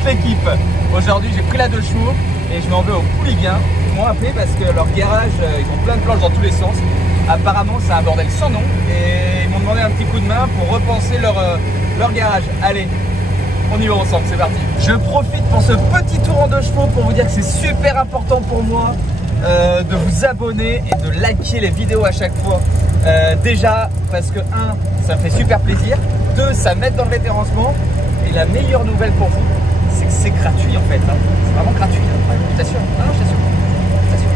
toute l'équipe. Aujourd'hui, j'ai pris la 2 chevaux et je m'en vais aux Pouliguen. Ils m'ont appelé parce que leur garage, ils ont plein de planches dans tous les sens. Apparemment, c'est un bordel sans nom et ils m'ont demandé un petit coup de main pour repenser leur garage. Allez, on y va ensemble, c'est parti. Je profite pour ce petit tour en 2 chevaux pour vous dire que c'est super important pour moi de vous abonner et de liker les vidéos à chaque fois. Déjà parce que 1, ça me fait super plaisir. 2, ça m'aide dans le référencement. Et la meilleure nouvelle pour vous, c'est que c'est gratuit en fait. Hein. C'est vraiment gratuit. Hein. Je t'assure. Ah non, je t'assure. Je t'assure.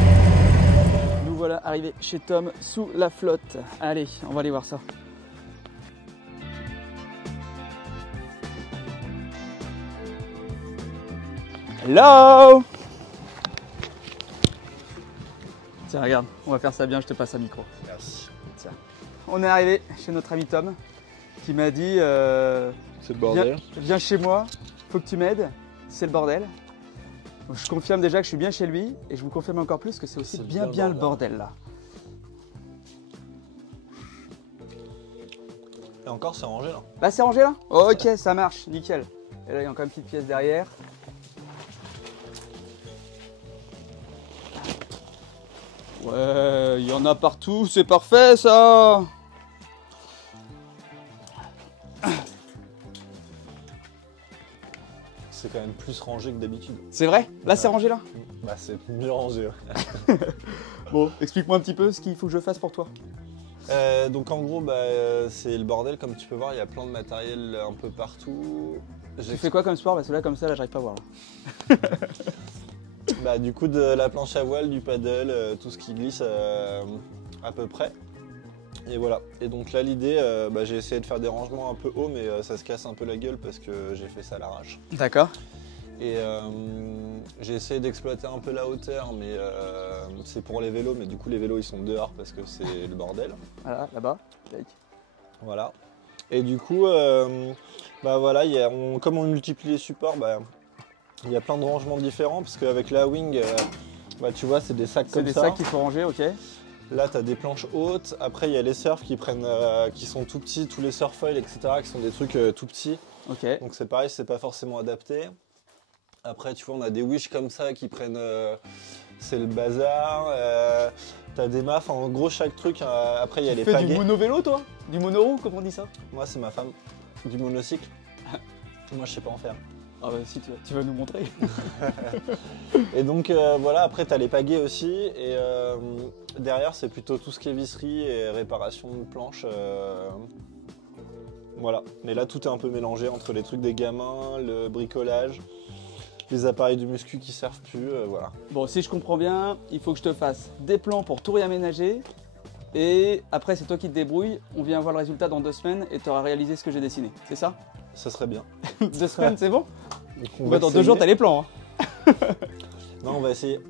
Nous voilà arrivés chez Tom sous la flotte. Allez, on va aller voir ça. Hello! Tiens, regarde, on va faire ça bien, je te passe un micro. Merci. Tiens. On est arrivé chez notre ami Tom qui m'a dit c'est le bordel. Viens chez moi, faut que tu m'aides, c'est le bordel. Donc, je confirme déjà que je suis bien chez lui et je vous confirme encore plus que c'est aussi bien le bordel là. Et encore, c'est rangé là. Là, c'est rangé là? Ok, ça marche, nickel. Et là, il y a encore une petite pièce derrière. Ouais, il y en a partout, c'est parfait ça. C'est quand même plus rangé que d'habitude. C'est vrai? Là, c'est rangé là? Bah, c'est mieux rangé. Ouais. Bon, explique-moi un petit peu ce qu'il faut que je fasse pour toi. Donc en gros, bah, c'est le bordel. Comme tu peux voir, il y a plein de matériel un peu partout. Tu fais quoi comme sport? Parce que là, comme ça, là, j'arrive pas à voir. Bah, du coup, de la planche à voile, du paddle, tout ce qui glisse à peu près. Et voilà. Et donc là, l'idée, bah, j'ai essayé de faire des rangements un peu hauts, mais ça se casse un peu la gueule parce que j'ai fait ça à l'arrache. D'accord. Et j'ai essayé d'exploiter un peu la hauteur, mais c'est pour les vélos, mais du coup les vélos ils sont dehors parce que c'est le bordel. Voilà, là-bas. Voilà. Et du coup, bah voilà, comme on multiplie les supports, bah, il y a plein de rangements différents, parce qu'avec la wing, bah, tu vois, c'est des sacs comme ça. C'est des sacs qu'il faut ranger, ok. Là, tu as des planches hautes. Après, il y a les surfs qui sont tout petits, tous les surfoils, etc., qui sont des trucs tout petits. Ok. Donc c'est pareil, c'est pas forcément adapté. Après, tu vois, on a des wish comme ça qui prennent... c'est le bazar. T'as des mâts, en gros, chaque truc. Après, il y a les pagaies. Tu fais du mono-vélo, toi? Du mono-roue, comment on dit ça? Moi, c'est ma femme. Du monocycle. Moi, je sais pas en faire. Ah bah si, tu vas nous montrer. Et donc, voilà, après, t'as les pagaies aussi. Et derrière, c'est plutôt tout ce qui est visserie et réparation de planches. Voilà. Mais là, tout est un peu mélangé entre les trucs des gamins, le bricolage, les appareils de muscu qui servent plus, voilà. Bon, si je comprends bien, il faut que je te fasse des plans pour tout réaménager. Et après, c'est toi qui te débrouilles. On vient voir le résultat dans 2 semaines et tu auras réalisé ce que j'ai dessiné. C'est ça? Ça serait bien. 2 semaines, c'est bon? Bah, dans 2 jours, t'as les plans. Hein. Non, on va essayer.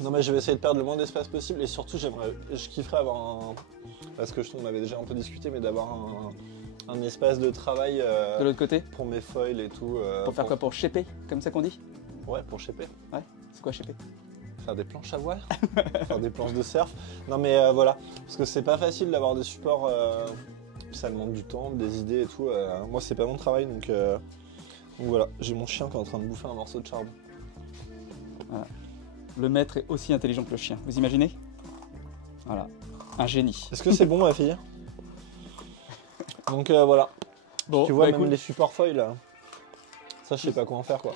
Non, mais je vais essayer de perdre le moins d'espace possible. Et surtout, je kifferais avoir un... Parce que on avait déjà un peu discuté, mais d'avoir un espace de travail De l'autre côté? pour mes foils et tout. Pour faire quoi? Pour shaper, comme ça qu'on dit? Ouais, pour shaper. Ouais, c'est quoi shaper? Faire des planches à voile, faire des planches de surf. Non mais voilà, parce que c'est pas facile d'avoir des supports, ça demande du temps, des idées et tout. Moi c'est pas mon travail donc voilà, j'ai mon chien qui est en train de bouffer un morceau de charbon. Voilà. Le maître est aussi intelligent que le chien, vous imaginez? Voilà, un génie. Est-ce que c'est bon ma fille? Donc voilà, Bon, tu vois bah, même écoute. les supports foils là, ça je sais pas quoi en faire quoi.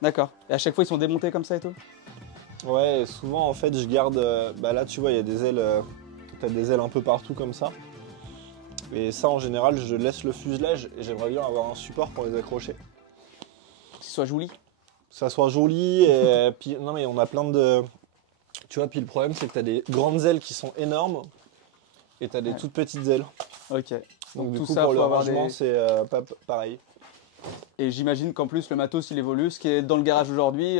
D'accord, et à chaque fois ils sont démontés comme ça et tout? Ouais, souvent en fait je garde, bah là tu vois il y a des ailes, t'as des ailes un peu partout comme ça. Et ça en général je laisse le fuselage et j'aimerais bien avoir un support pour les accrocher. Pour qu'ils soient jolis? Ça soit joli et puis non mais on a plein de... Tu vois, puis le problème c'est que t'as des grandes ailes qui sont énormes et t'as des toutes petites ailes. Ok. Donc du tout coup ça, pour le faut avoir rangement des... c'est pas pareil. Et j'imagine qu'en plus le matos il évolue, ce qui est dans le garage aujourd'hui.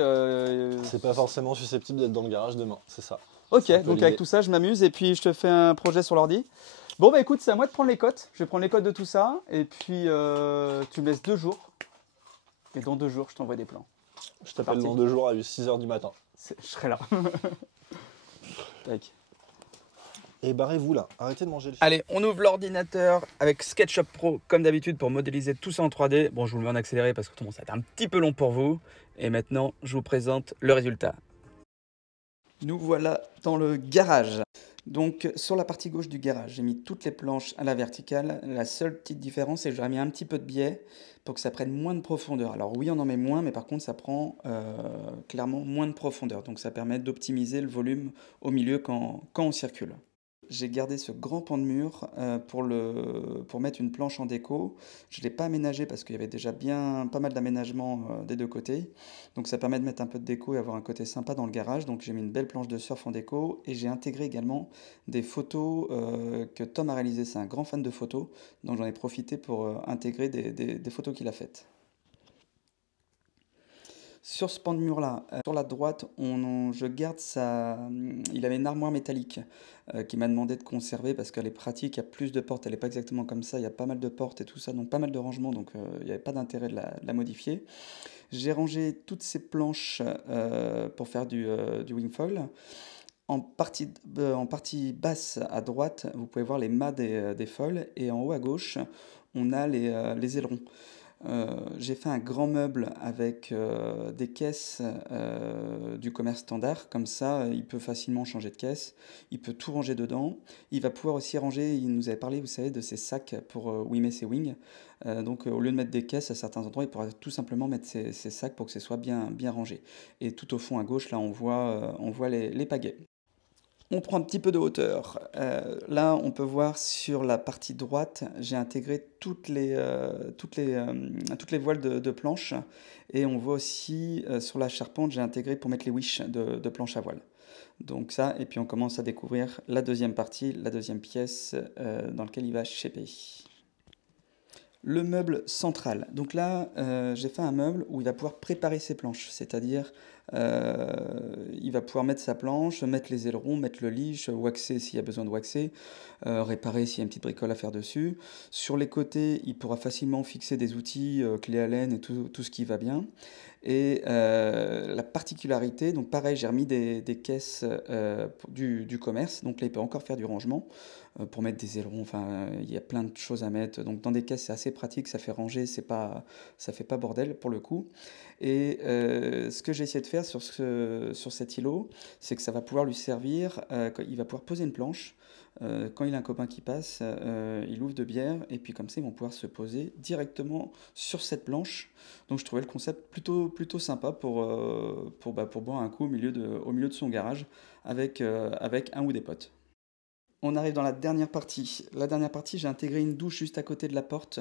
C'est pas forcément susceptible d'être dans le garage demain, c'est ça. Ok, un peu donc l'idée. avec tout ça je m'amuse et puis je te fais un projet sur l'ordi. Bon bah écoute, c'est à moi de prendre les cotes. Je vais prendre les cotes de tout ça et puis tu me laisses 2 jours. Et dans 2 jours je t'envoie des plans. Je t'appelle dans 2 jours à 6 h du matin. Je serai là. Tac. Et barrez-vous là, arrêtez de manger le chien. Allez, on ouvre l'ordinateur avec SketchUp Pro comme d'habitude pour modéliser tout ça en 3D. Bon, je vous le mets en accéléré parce que tout le monde ça va être un petit peu long pour vous. Et maintenant, je vous présente le résultat. Nous voilà dans le garage. Donc sur la partie gauche du garage, j'ai mis toutes les planches à la verticale. La seule petite différence, c'est que j'aurais mis un petit peu de biais pour que ça prenne moins de profondeur. Alors oui, on en met moins, mais par contre, ça prend clairement moins de profondeur. Donc ça permet d'optimiser le volume au milieu quand on circule. J'ai gardé ce grand pan de mur pour mettre une planche en déco. Je ne l'ai pas aménagé parce qu'il y avait déjà pas mal d'aménagements des deux côtés. Donc ça permet de mettre un peu de déco et avoir un côté sympa dans le garage. Donc j'ai mis une belle planche de surf en déco et j'ai intégré également des photos que Tom a réalisées. C'est un grand fan de photos, donc j'en ai profité pour intégrer des photos qu'il a faites. Sur ce pan de mur là, sur la droite, je garde il avait une armoire métallique qui m'a demandé de conserver parce qu'elle est pratique, il y a plus de portes, elle n'est pas exactement comme ça, il y a pas mal de portes et tout ça, donc pas mal de rangements, donc il n'y avait pas d'intérêt de la modifier. J'ai rangé toutes ces planches pour faire du wingfoil. En partie basse à droite, vous pouvez voir les mâts des foils et en haut à gauche, on a les ailerons. J'ai fait un grand meuble avec des caisses du commerce standard, comme ça il peut facilement changer de caisse, il peut tout ranger dedans, il va pouvoir aussi ranger, il nous avait parlé vous savez de ces sacs pour où il met ses wings, donc au lieu de mettre des caisses à certains endroits il pourra tout simplement mettre ses sacs pour que ce soit bien rangé. Et tout au fond à gauche là on voit les pagaies. On prend un petit peu de hauteur. Là, on peut voir sur la partie droite, j'ai intégré toutes les voiles de planche. Et on voit aussi sur la charpente, j'ai intégré pour mettre les wiches de planche à voile. Donc ça, et puis on commence à découvrir la deuxième partie, la deuxième pièce dans laquelle il va shaper. Le meuble central. Donc là, j'ai fait un meuble où il va pouvoir préparer ses planches, c'est-à-dire il va pouvoir mettre sa planche, mettre les ailerons, mettre le leash, waxer s'il y a besoin de waxer, réparer s'il y a une petite bricole à faire dessus. Sur les côtés, il pourra facilement fixer des outils, clés Allen et tout ce qui va bien. Et la particularité, donc pareil, j'ai remis des caisses du commerce, donc là il peut encore faire du rangement pour mettre des ailerons, enfin il y a plein de choses à mettre. Donc dans des caisses c'est assez pratique, ça fait ranger, ça fait pas bordel pour le coup. Et ce que j'ai essayé de faire sur cet îlot, c'est que ça va pouvoir lui servir, il va pouvoir poser une planche. Quand il a un copain qui passe, il ouvre de bière et puis comme ça ils vont pouvoir se poser directement sur cette planche. Donc je trouvais le concept plutôt sympa pour boire un coup au milieu de son garage avec un ou des potes. On arrive dans la dernière partie. La dernière partie, j'ai intégré une douche juste à côté de la porte.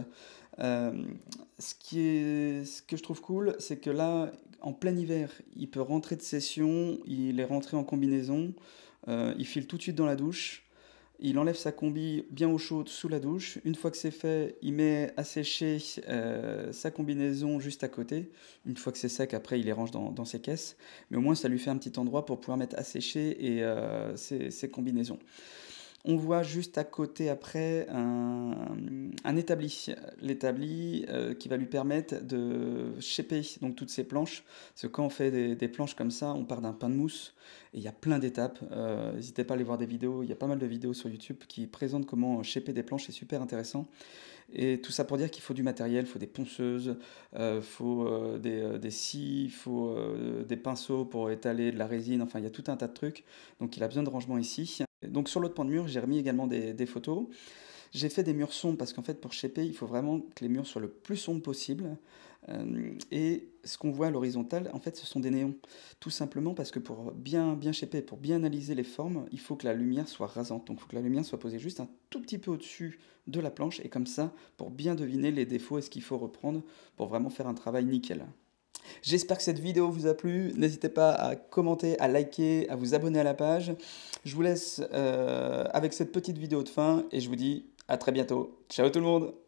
Ce que je trouve cool, c'est que là, en plein hiver, il peut rentrer de session, il est rentré en combinaison, il file tout de suite dans la douche. Il enlève sa combi bien au chaud sous la douche. Une fois que c'est fait, il met à sécher sa combinaison juste à côté. Une fois que c'est sec, après, il les range dans ses caisses. Mais au moins, ça lui fait un petit endroit pour pouvoir mettre à sécher et ses combinaisons. On voit juste à côté après un établi. L'établi qui va lui permettre de shaper donc, toutes ces planches. Parce que quand on fait des planches comme ça, on part d'un pain de mousse. Et il y a plein d'étapes. N'hésitez pas à aller voir des vidéos. Il y a pas mal de vidéos sur YouTube qui présentent comment shaper des planches. C'est super intéressant. Et tout ça pour dire qu'il faut du matériel, il faut des ponceuses, il faut des scies, il faut des pinceaux pour étaler de la résine. Enfin, il y a tout un tas de trucs. Donc il a besoin de rangement ici. Donc sur l'autre pan de mur, j'ai remis également des photos. J'ai fait des murs sombres parce qu'en fait pour shaper, il faut vraiment que les murs soient le plus sombres possible. Et ce qu'on voit à l'horizontale, en fait, ce sont des néons. Tout simplement parce que pour bien shaper, pour bien analyser les formes, il faut que la lumière soit rasante. Donc il faut que la lumière soit posée juste un tout petit peu au-dessus de la planche. Et comme ça, pour bien deviner les défauts et ce qu'il faut reprendre pour vraiment faire un travail nickel. J'espère que cette vidéo vous a plu. N'hésitez pas à commenter, à liker, à vous abonner à la page. Je vous laisse avec cette petite vidéo de fin et je vous dis à très bientôt. Ciao tout le monde!